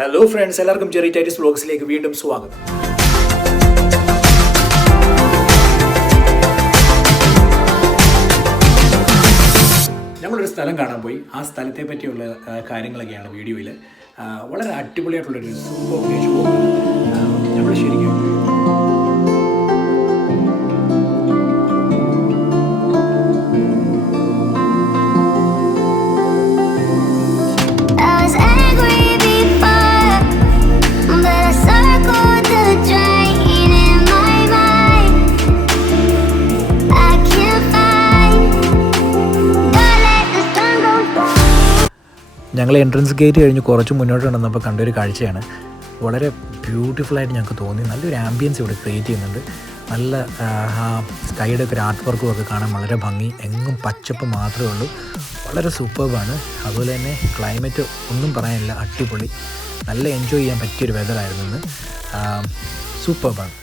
Hello friends, എല്ലാവർക്കും ചെറിയ ടൈറ്റസ് വ്ലോഗ്സിലേക്ക് വീണ്ടും സ്വാഗതം. ഞങ്ങളൊരു സ്ഥലം കാണാൻ പോയി. ആ സ്ഥലത്തെ പറ്റിയുള്ള കാര്യങ്ങളൊക്കെയാണ് വീഡിയോയിൽ. വളരെ അടിപൊളിയായിട്ടുള്ളൊരു സൂപ്പർ പ്ലേസ്. നമ്മൾ ശരിക്കും ഞങ്ങൾ എൻട്രൻസ് ഗേറ്റ് കഴിഞ്ഞ് കുറച്ച് മുന്നോട്ട് നടന്നപ്പോൾ കണ്ടൊരു കാഴ്ചയാണ്. വളരെ ബ്യൂട്ടിഫുള്ളായിട്ട് ഞങ്ങൾക്ക് തോന്നി. നല്ലൊരു ആംബിയൻസ് ഇവിടെ ക്രിയേറ്റ് ചെയ്യുന്നുണ്ട്. നല്ല സ്കൈയുടെ ഒക്കെ ഒരു ആർട്ട് വർക്കും ഒക്കെ കാണാൻ വളരെ ഭംഗി. എങ്ങും പച്ചപ്പ് മാത്രമേ ഉള്ളൂ. വളരെ സൂപ്പർബാണ്. അതുപോലെ തന്നെ ക്ലൈമറ്റ് ഒന്നും പറയാനില്ല, അടിപൊളി. നല്ല എൻജോയ് ചെയ്യാൻ പറ്റിയൊരു വെതറായിരുന്നു ഇന്ന്. സൂപ്പർബാണ്.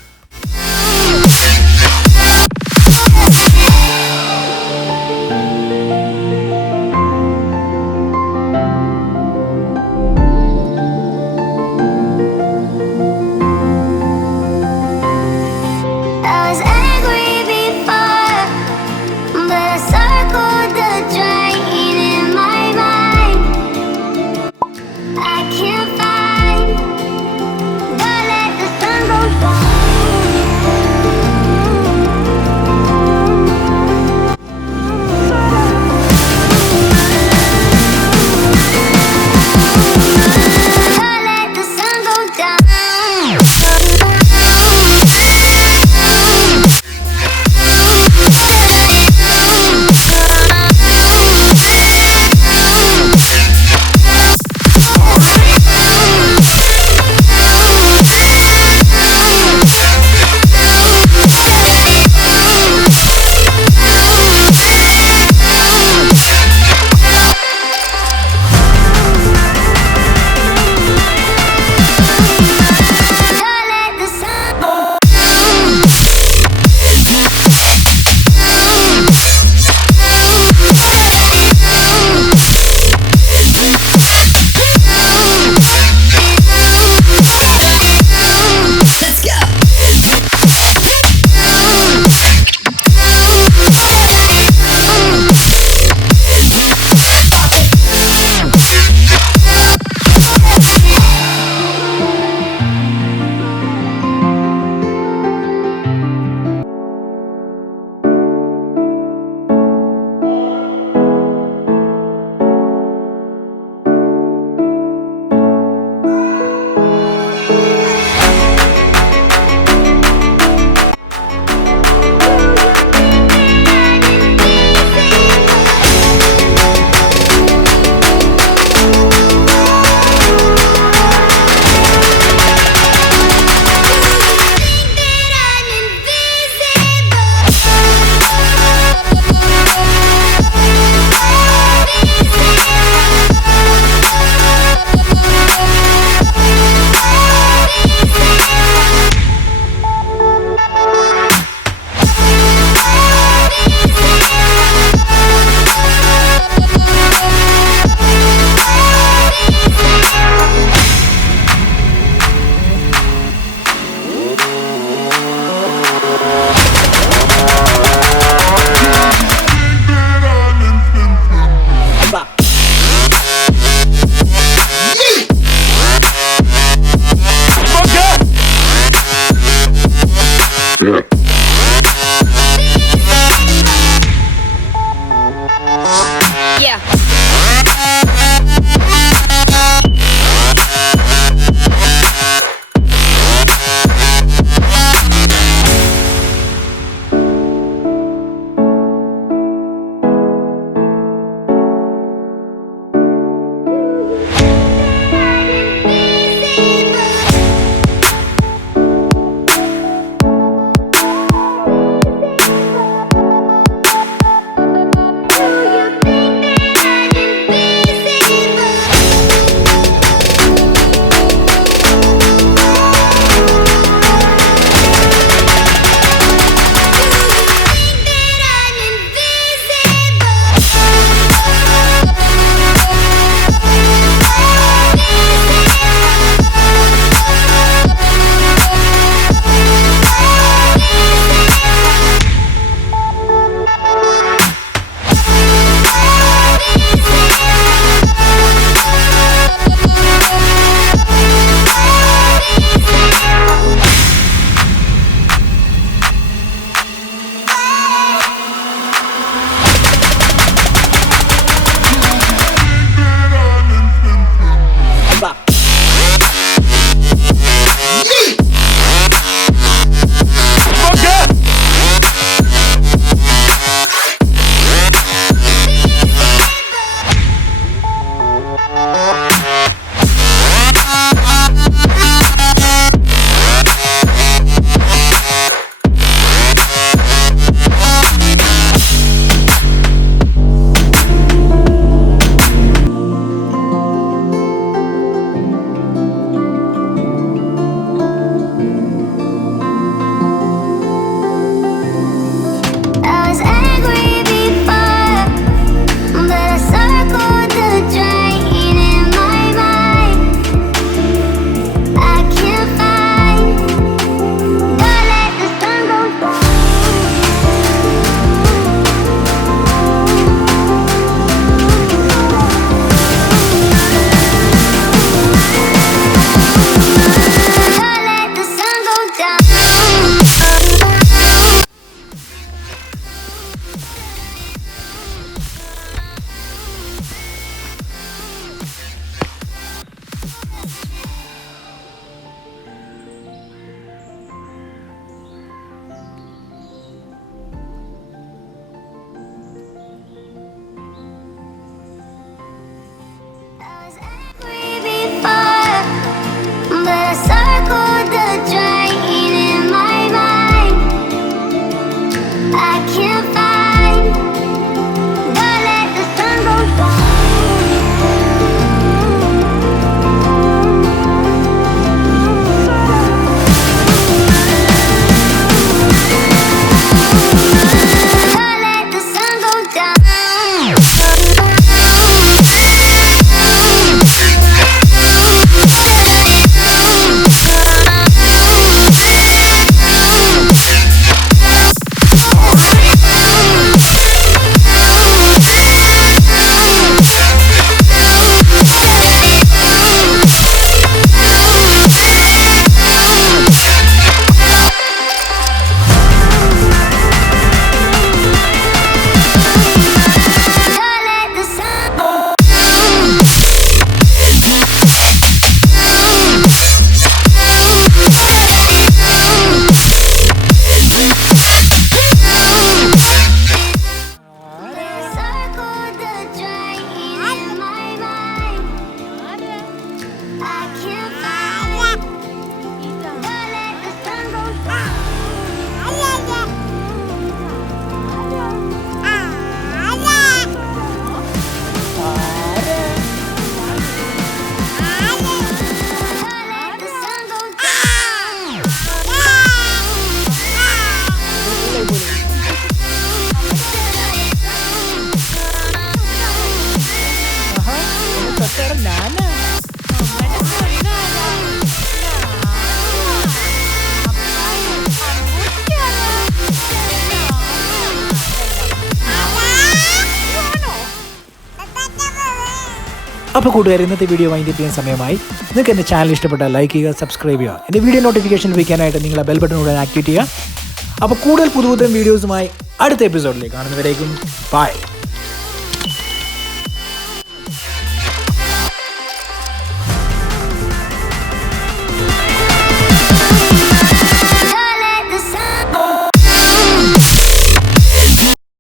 അപ്പോൾ കൂട്ടുകാർ, ഇന്നത്തെ വീഡിയോ വൈൻഡപ്പ് ചെയ്യാൻ സമയമായി. നിങ്ങൾക്ക് എൻ്റെ ചാനൽ ഇഷ്ടപ്പെട്ടാൽ ലൈക്ക് ചെയ്യുക, സബ്സ്ക്രൈബ് ചെയ്യുക. എൻ്റെ വീഡിയോ നോട്ടിഫിക്കേഷൻ ലഭിക്കാനായിട്ട് നിങ്ങൾ ആ ബെൽ ബട്ടൺ കൂടെ ആക്ടിവേറ്റ് ചെയ്യുക. അപ്പോൾ കൂടുതൽ പുതുപുത്തൻ വീഡിയോസുമായി അടുത്ത എപ്പിസോഡിലേക്ക് കാണുന്നവരേക്കും ബൈ.